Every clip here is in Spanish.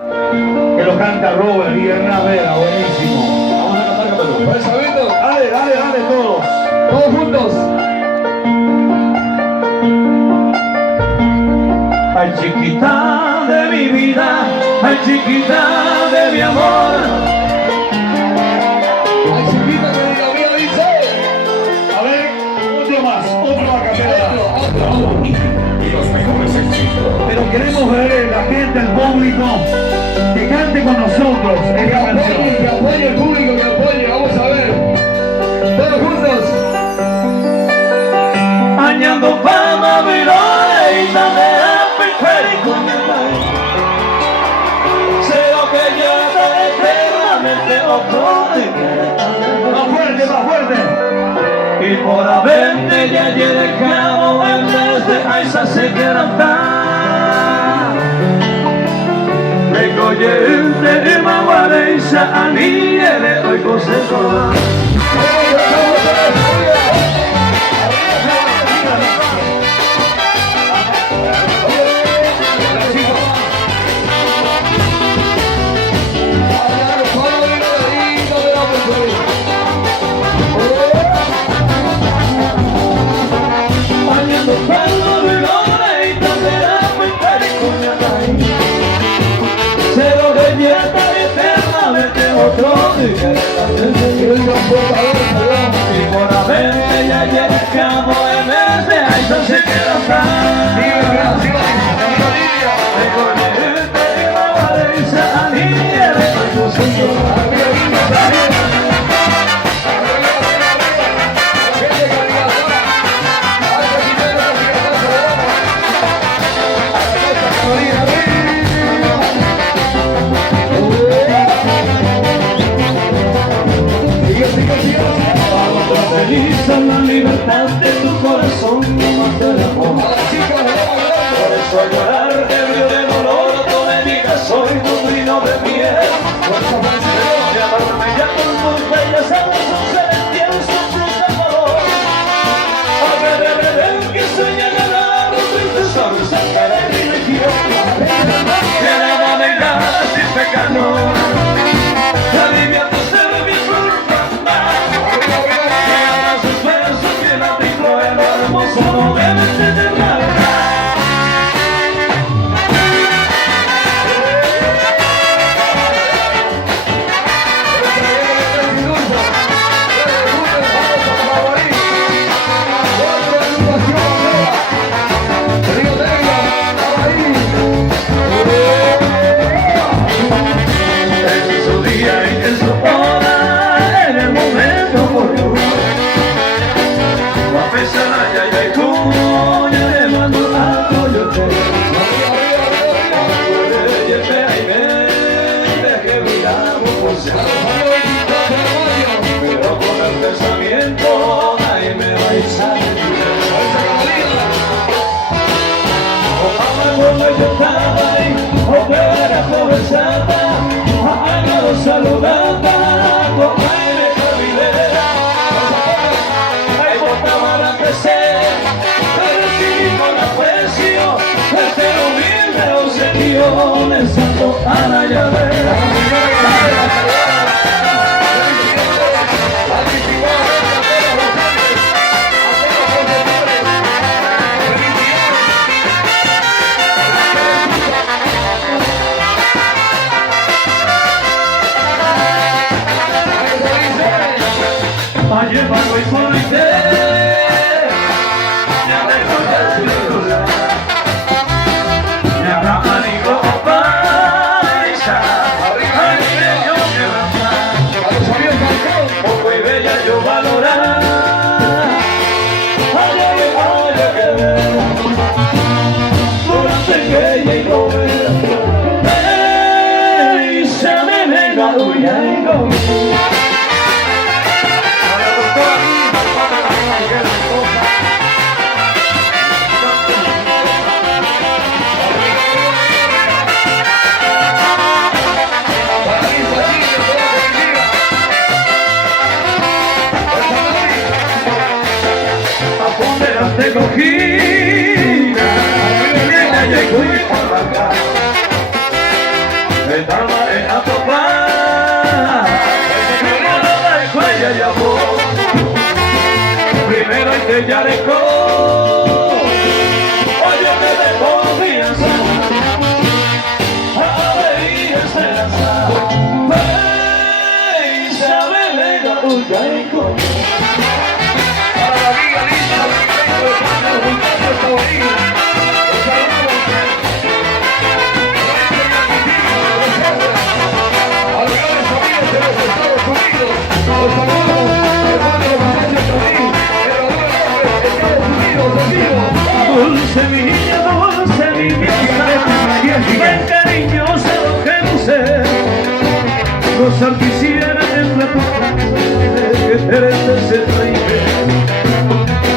Que lo canta Robert y Hernán Vera, buenísimo. Vamos a cantar, Camilo. ¿Puedes saberlo? Dale, dale, dale, todos. Todos juntos. Ay, chiquita de mi vida, ay, chiquita de mi amor. Ay, chiquita que diga mía, dice. A ver, otro más, otro a capela. Otro. Y los mejores éxitos. Pero queremos ver la gente, el público, que cante con nosotros esta canción. Que apoye el público, que apoye. Vamos a ver. Todos juntos. Añando fama, virole y también que ya eternamente otro más fuerte, más fuerte. Y por haberte ya dejado en vez de Aiza se quedantar. Recollerte y maguareisa a mí le doy consejo. Y por haberme ya llegado en vez de Aiza se quedan. Recordarte y maguareisa a mí le doy consejo. Feliz en la libertad de tu corazón, no más del amor. Por eso al llorar ebrio de dolor, tomé mi caso y tu vino de miel. Llamarme ya con tus bellas aguas, son celestiales, son plus de valor. A ver, que sueña ganar un triste sonrisa de religión. Que nada me gana sin pecado. Solo debes tener la verdad. En su día y en su hora, en el momento oportuno. A pesar de tú, ya le mando algo, yo te que miramos por ser. Pero con el pensamiento ahí me vais a Ojalá yo estaba ahí, o te verás conversada, hágalo saludada, con aire de videra. Ahí botaba la crecer, te recibí con aprecio, este humilde obsequio, me santo a la llavera. Ayer pago y por te cogí, me llegó y por acá. estaba en la copa, primero del cuello y amor, primero hay que Yarecó, oye que de confianza, a ver y esperanza, Isabel era un Yarecó. Para la amiga linda, los muchachos esta bonita. Los saludamos. A los grandes amigos de los Estados Unidos. Los saludamos. Hermano Vicente Tobín. Estados Unidos, amigos. Dulce mi niña, tan cariñosa que no sé, gozar quisiera en la puerta que Teresa se traiga.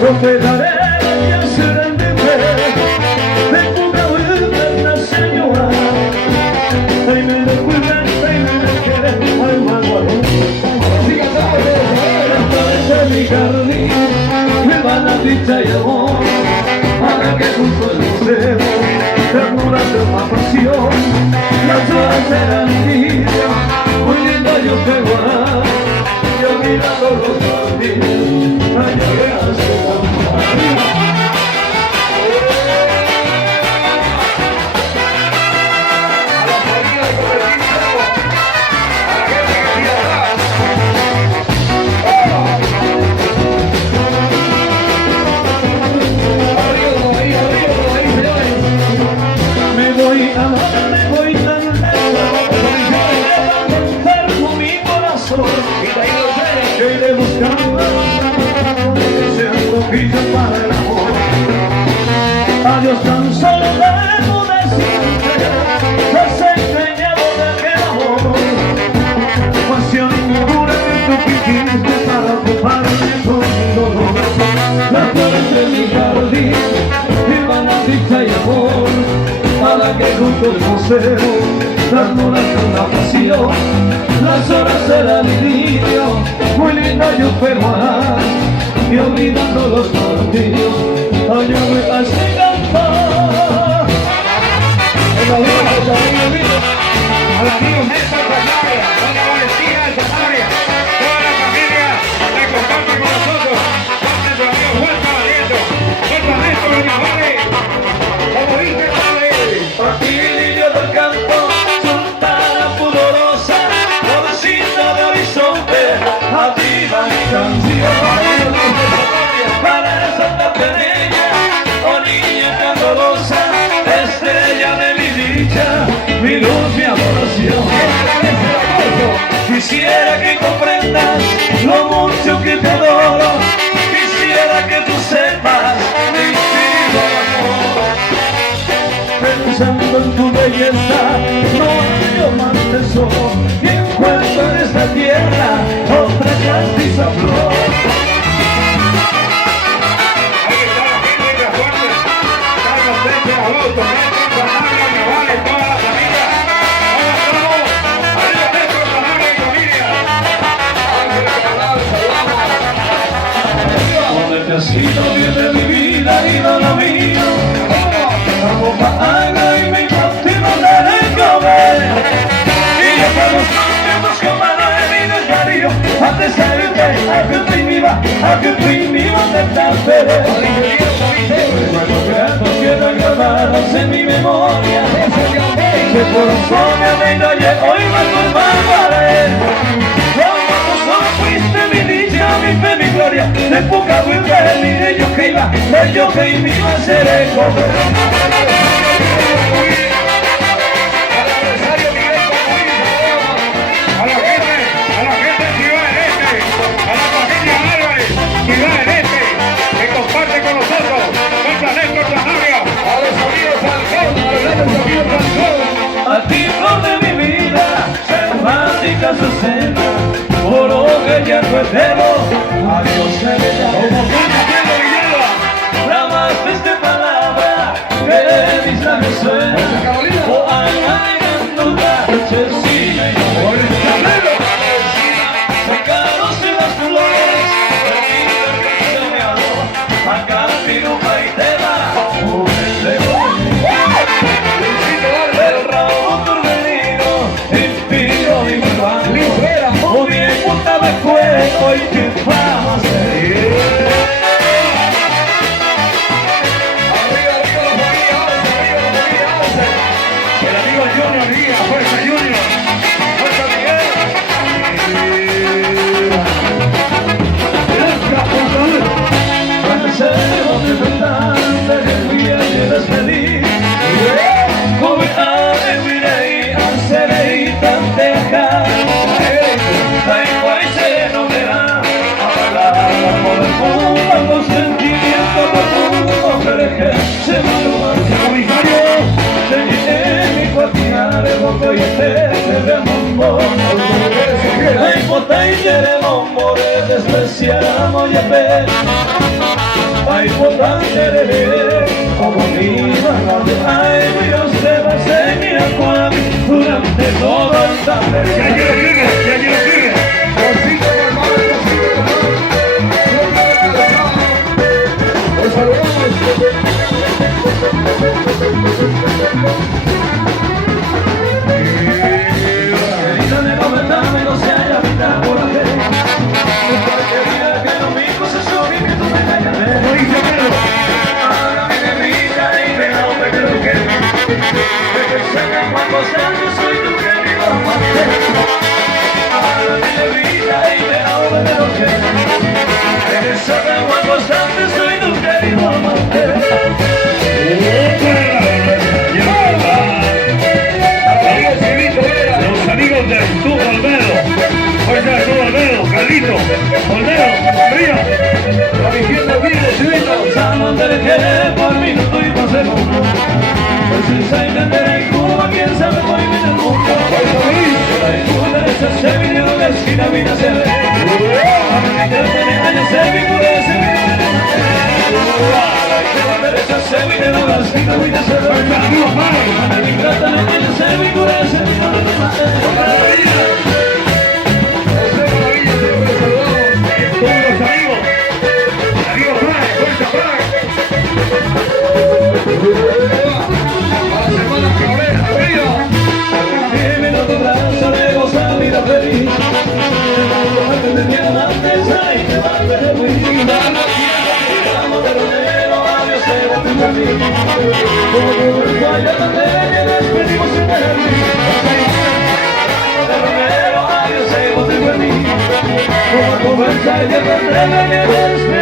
Confesaré que será de mujer, de una buena señora. Ay, me lo cuidan, ay, me lo quieren, ay, maguarón. Siga Esta es mi jardín, me van a dicha y amor, para que juntos lucemos, ternuras de una pasión. Las horas serán niños, muy lindo yo pego a, y olvidando los jardines, allá verás que A la familia de Convertido. A la gente que sigue atrás. Arriba, señores. me voy tan lejos, enfermo mi corazón, Y de ahí lo sé. que iré buscando deseando pillas para el amor. Adiós, tan solo debo decirte, has engañado de aquel amor, pasión impura que tú quisiste para ocuparme con mi dolor. La flores de mi jardín, mi vana dicha y amor, para que juntos gocemos las moras de una pasión. Las horas serán idilio, muy linda yo perdonar, y olvidando los partidos, ay, yo me hace cantar. Al amigo Néstor Sanabria, doña Valentina de Sanabria, toda la familia que comparte con nosotros, con nuestro amigo Juan Caballero, nuestro Néstor de Navarre, como dice padre. Aquí niño del campo, sultana pudorosa, jovencita de horizonte, arriba mi canción. Para Santa Pereña, oh niña candorosa, estrella de mi dicha, mi luz, mi adoración. Quisiera que comprendas lo mucho que te adoro, quisiera que tú sepas mi vivo amor. Pensando en tu belleza, no hallo más tesoro, y encuentro en esta tierra otra castiza flor. Ahí está la gente de Fuerte, Carlos Sánchez, Agosto, Néstor Sanabria, Navarre, toda la familia. ¿Cómo estamos? Arriba Néstor Sanabria y familia. Ángel Canal, saludamos. Con el casino viene mi vida y no lo mío. Como paga y mi cautivo de comer. Y yo con los tiempos con Manuel y desvarío, antes de irte a que primiva de Tampere. Recuerdo quiero grabados en mi memoria, que por un sueño me doy hoy más por Manuel. Como solo fuiste mi dicha, mi fe, mi gloria, de poca vuelta el yo que iba a ser el comer. A la gente de Ciudad del Este, a la familia Álvarez, Ciudad del Este, que comparte con nosotros, contra Néstor Sanabria, a los amigos Falcón, a los grandes amigos Falcón. A ti, flor de mi vida, selvática Azucena, oro que ya fue eterno, adiós se le da. Como Juan Pedro Villalba, La más triste palabra que mis labios suenan, Carolina, o alegando la Chelsea y por el tablero, secados y las flores, el líder que se me habló, acá pirupa y tela, un león. Luisito Álvarez, El rabo turbelino, hoy triunfamos. Arriba, arriba la familia, arriba la familia. El amigo Junior Díaz, fuerza Junior. Fuerza Miguel. Gracias, por favor. Pasemos de verdad, de que quieres pedir. Come on every day, answerei tanteja. Ay, guay, se no verá. Hablar por el mundo, los sentimientos profundos que dejé. Se maluma, Comisario. mi quartiere, poco y te de mombo. Ay, potente de mombo, despreciamos y a ay, potente de ver, como viva ay, Dios te va a enseñar cuál durante todo el tarde. Ya quiero firme, ya quiero firme. Cosito, por favor, cosito, por favor. Querida, comentame, no se haya vida por la gente. Querida, que lo mismo se sube y que tú me callas. Como dice Pedro. Ahora me grita y me da un pequeño que me saca cuando yo soy tu querido amante. Ahora me grita y me da un pequeño que me saca cuando yo soy tu querido amante. Los amigos de Tú Olmedo. Fuerza de Tú Olmedo, Carlito, Olmedo, Río. La visión de Olmedo, Chivito. Pensamos de que por minuto y por segundo. Pues si se entenderá en Cuba, quién sabe muy bien el mundo. Hay una de esas se vinieron de esquina, vino a ser. A mí me años se vino de ese video. Hay una de esas se vinieron de esquina, vino a ser. A mí me años se vino de ese video. Todos los amigos. Amigos Flag, fuerza Flag. A la semana Cabrera, arriba. Dime no podrás saber gozar vida feliz. No te tenían antes, ay, que va a tener muy linda. Vamos de rodeo, adiós, se va a tener mí. Como tu cuerpo allá donde me despedimos sin tener. Vamos de rodeo, adiós, se va a tener mí. Como tu cuerpo allá donde me despedimos.